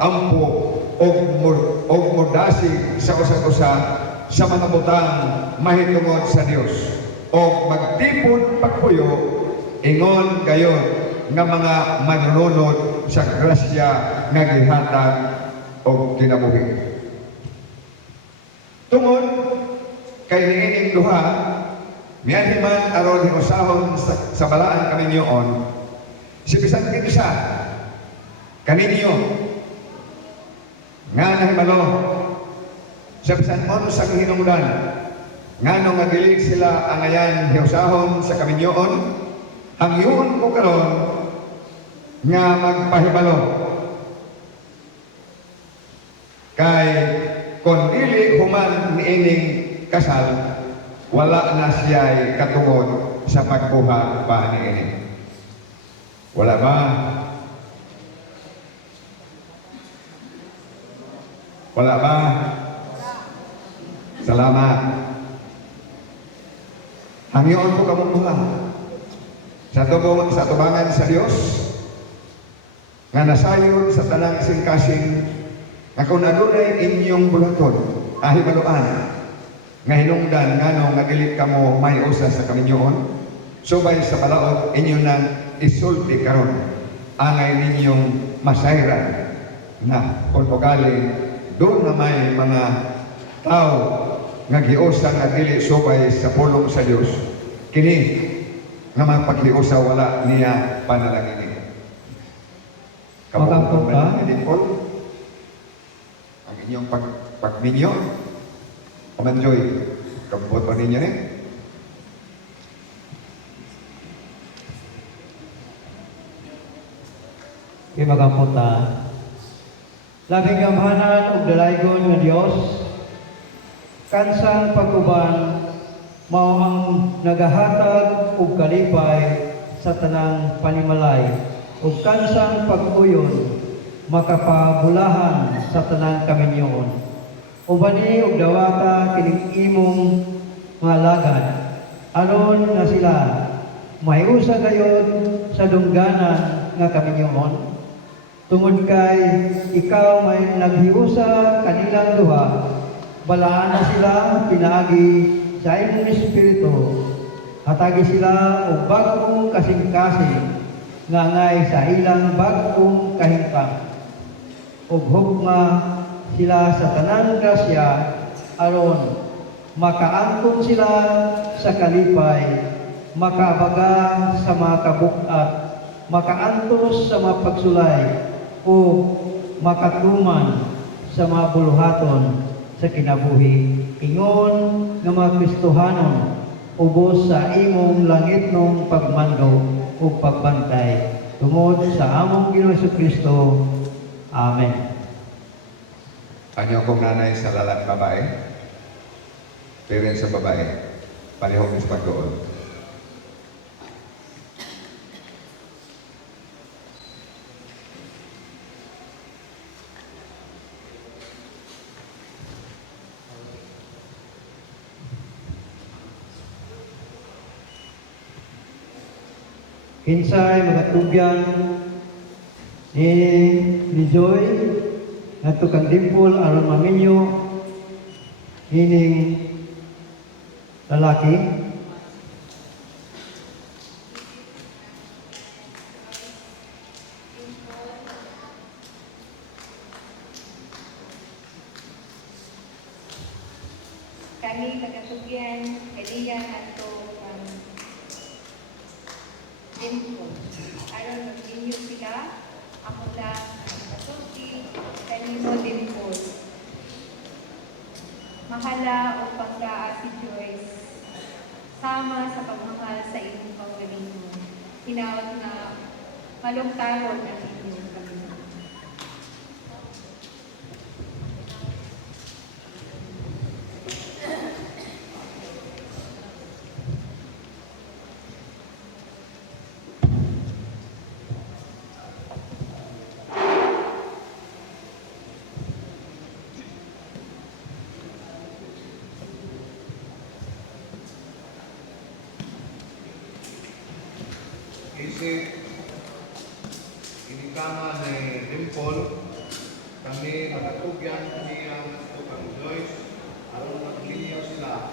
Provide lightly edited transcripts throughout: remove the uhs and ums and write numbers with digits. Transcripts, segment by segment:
mag-ampo o mudasig sa usa-usa sa mga butang mahitungod sa Dios o magtipon pagpuyo ingon gayon nga mga manununod sa grasya nga gihatag o kinabuhi. Tungod kay niining duha, miyan man aron himusahon sa balaan kaninyoon, si bisan kinsa kaninyo nga nahibalo sa bisan mon sa hinungdan ngano nga dili sila angayan hiusahon sa kaninyoon, hangyoon ko karon nga magpahibalo kay kung dili human niining kasal, wala na siya'y katungod sa pagbuha pa niini. Wala ba? Wala ba? Salamat. Hangyoon ko kamungkulang sa tubangan sa Dios nga nasayon sa tanang singkasing nga kung adunay inyong bulaton ahibaluan nga hinungdan ngano nga dili kamo may usa sa kaminyoon subay sa balaod inyo nang isulti karon angay ninyong masayran na kung ugali doon na may mga tao nga giusa nga dili subay sa pulong sa Dios kini nga magpagliusa wala niya panalangin. Kamu ba din po ang inyong pagminyo Kamanjoy, kabot pa ninyo eh. Kaya magapunta, labing gamhanan o dalaygon ng Diyos, kansang pagkuban, mao ang nagahatag o kalipay sa tanang panimalay, o kansang pag-uyon, makapabulahan sa tanang kaminyoon. Ubani og dawata kining imong mga lagad aron na sila mahiusa gayud sa dungganan nga kaminyoon tungod kay ikaw may naghiusa kanilang duha balaan na sila pinaagi sa imong espiritu hatagi sila og bag-ong kasing-kasing nga ngay sa ilang bag-ong kahimpang ug hugma sila sa tanan grasya aron makaangkon sila sa kalipay, makaabaga sa mga kabuk-at, makaantos sa mga pagsulay o makatuman sa mga buluhaton sa kinabuhi. Ingon nga mga Kristohanon ubos sa imong langitnong pagmando o pagbantay tungod sa among Ginoong Jesucristo. Amen. Anyo akong nanay sa lalang babae, parents sa babae, parehong sa pagdoon. Kinsay mga tubyan ni Joy nato kang Dimple aron maminyo ining lalaki kami taga-tubyan kaniya ato Dimple aron magminyo sila ako lang kasulti kanino Dimple. Mahala o pagkaa si Joyce sama sa pagmamahal sa inyong pagkalingon. Hinawag na malungtaron ang inyong Panginoon. Isip, ini kami matatugyan kaniya tukang Joyce aron magliyaw sila.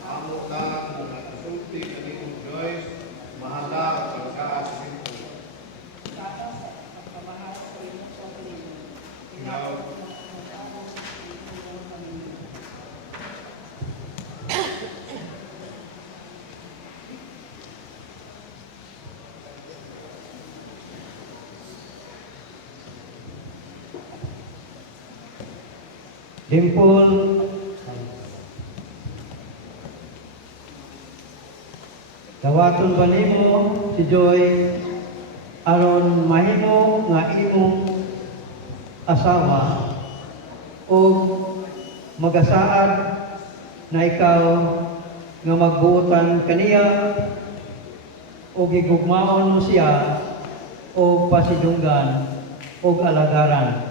Amo ta mga kasulti kanitong Joyce, mahala at pagkaas nito. Ikaw, Dimple, dawaton ba nimo si Joy aron mahimo nga imong asawa o magasaad na ikaw nga magbuotan kaniya o gigugmaon mo siya o pasidunggan o alagaran.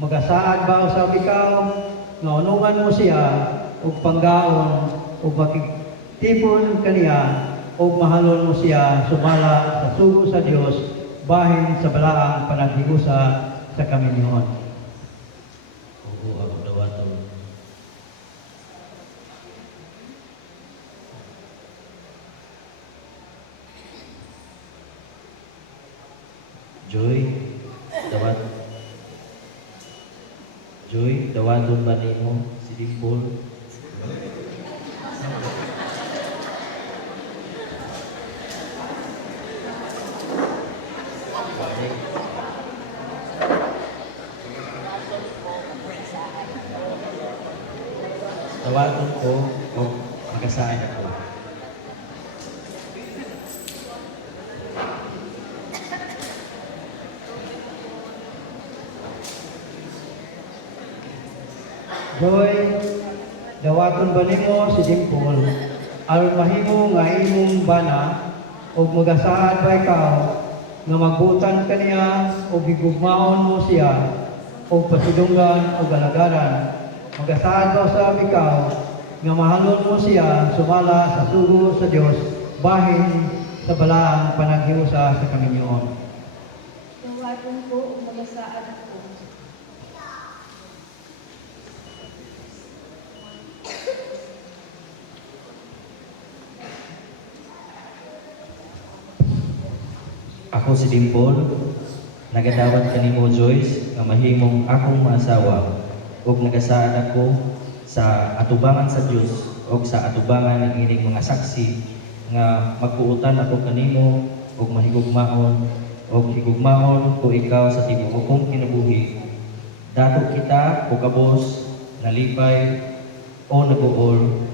Magasaad ba usab ikaw nga unungan mo siya o panggaon o makitipon kaniya o mahalon mo siya sumala sa sugo sa Dios bahin sa balaang panaghiusa sa kaminyoon. Oo, ako dawaton. Joy, dawat. Joy, dawaton ba nimo si Dimple? Tawagon ko o magasaad ako. Joy, dawaton ba nimo si Dimple aron mahimo nga imong bana o magasaad ba ikaw nga magbutan kaniya o gigugmaon mo siya o pasidunggan o galagaran. Magasaad ba sa ikaw nga mahalon mo siya sumala sa sugo sa Dios bahin sa balaang panaghiusa sa kaminyoon. Dawaton ko o magasaad ako. Ako si Dimple, nagadawat kanimo Joyce nga mahimong akong maasawa ug nagasaad ako sa atubangan sa Dios ug sa atubangan ng ining mga saksi nga magbuutan ako kanimo ug mahigugmaon ug higugmaon ko ikaw sa tibuok kong kinabuhi. Dato kita o kabos, nalipay o nabuol,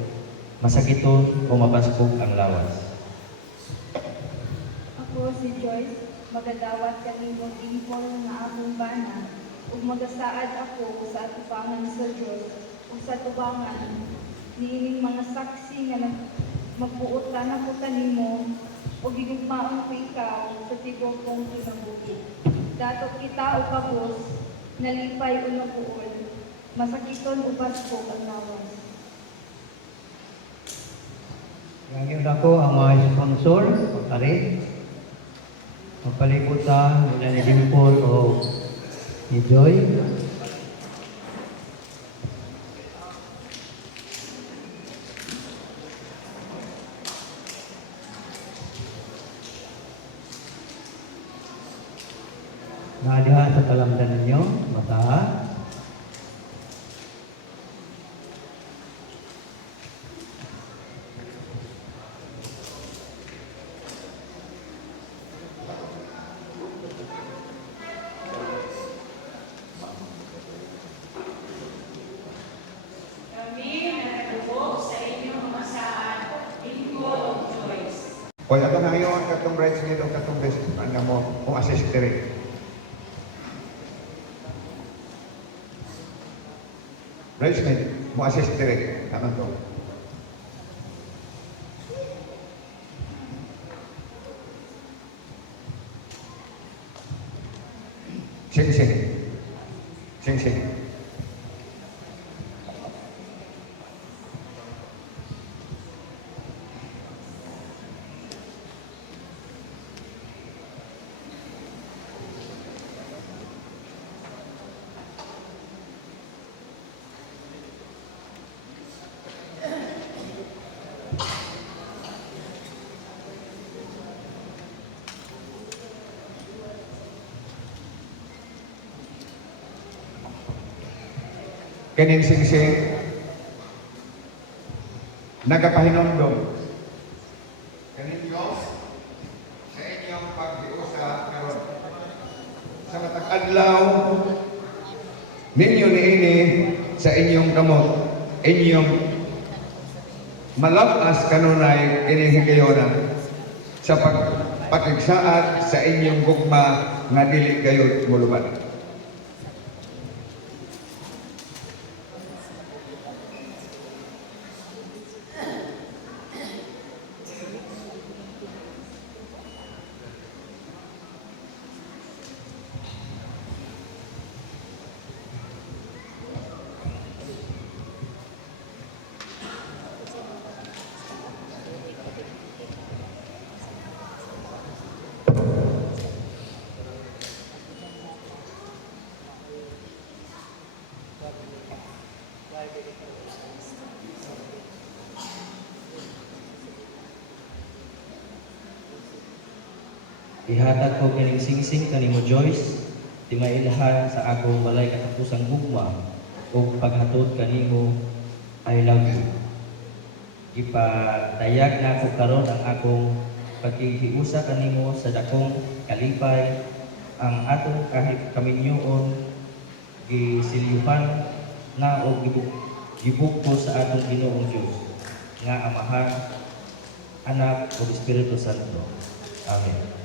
masakiton o mabaskog ang lawas. Ako si Joyce, magadawat kanimo Dimple nga akong bana ug magasaad ako sa atubangan sa Dios ug sa tubangan niining mga saksi nga magbuotan ako kanimo ug gigugmaon ko ikaw sa tibuok kong kinabuhi. Dato kita o kabos, nalipay o nabuol, masakiton o baskog ang lawas. Ngayon ako ang mga sponsor, ari, magpalibutan mula ni Dimple o ni Joy. Naalihan sa talamdan ninyo, mata. O ato na ngayon, katong bridesmaid o katong best, ano mo assist diri. Bridesmaid, mo assist diri. Tama to. Sing sing. Sing sing. kaning singsing nagapahinumdum kaninyo sa inyong paghiusa karon sa matag adlaw ninyo niini sa inyong kamot inyong malabas kanunay kining higayonan sa pagpakigsaad sa inyong gugma nga dili gayud muluban. Ihatag ko kining singsing kanimo Joyce, timailhan sa akong walay katapusang gugma ug paghatod kanimo I love you. Ipatayag na ako karon ang akong paghihiusa kanimo sa dakong kalipay, ang atong kaminyoon gisilyuhan na og gibukto sa atong Ginoong Dios nga Amahan, Anak ug Espiritu Santo. Amen.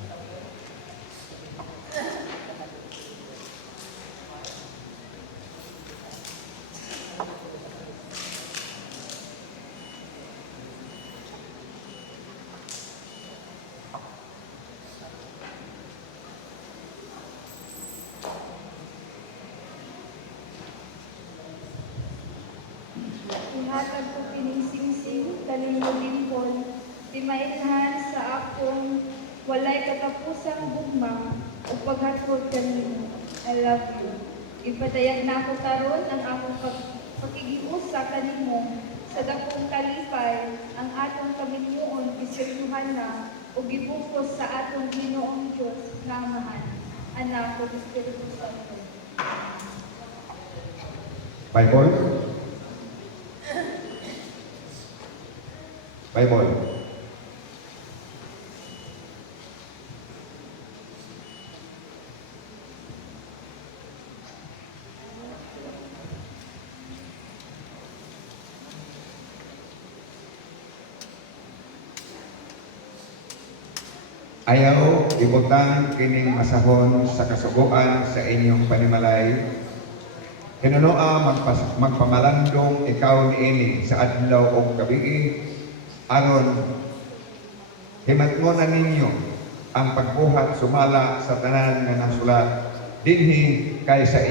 Ihatag ko kining singsing kanimo lingkod, timailhan sa akong walay katapusang gugma ug paghatod kanimo. I love you. Ipatayag na ako karon ang akong pakigiusa kanimo sa dakong kalipay, ang atong kaminyoon gisilyuhan na ug gibukos sa atong Ginoong Dios nga Amahan, Anak ug Espiritu Santo. Bible? Bible. Ayaw ibutang kining masahon sa kasuguan sa inyong panimalay. Kinunoa magpamalandong ikaw niini sa adlaw o gabi aron himatngonan ninyo ang pagbuhat sumala sa tanan nga nasulat dinhi kaysa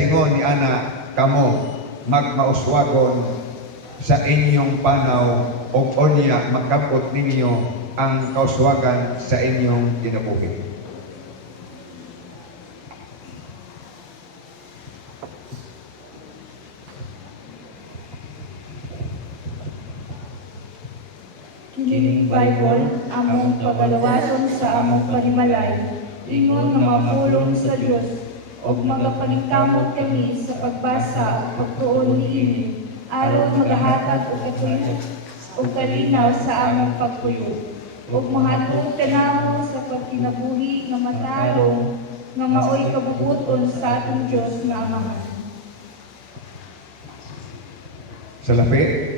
ingon ni ana kamo magmauswagon sa inyong panaw o onya magkapot ninyo ang kauswagan sa inyong kinabuhi. Kining Bible, among pagalawason sa among panimalay, ingon nga mapulong sa Dios, ug magapaningkamot kami sa pagbasa ug pagtuon niini, aron magahatag og katuyo ug kalinaw sa among pagpuyo, ug mahatod kanamo sa pagkinabuhi nga matarong nga maoy kabubuton sa atong Dios nga Amahan. Sa lapit,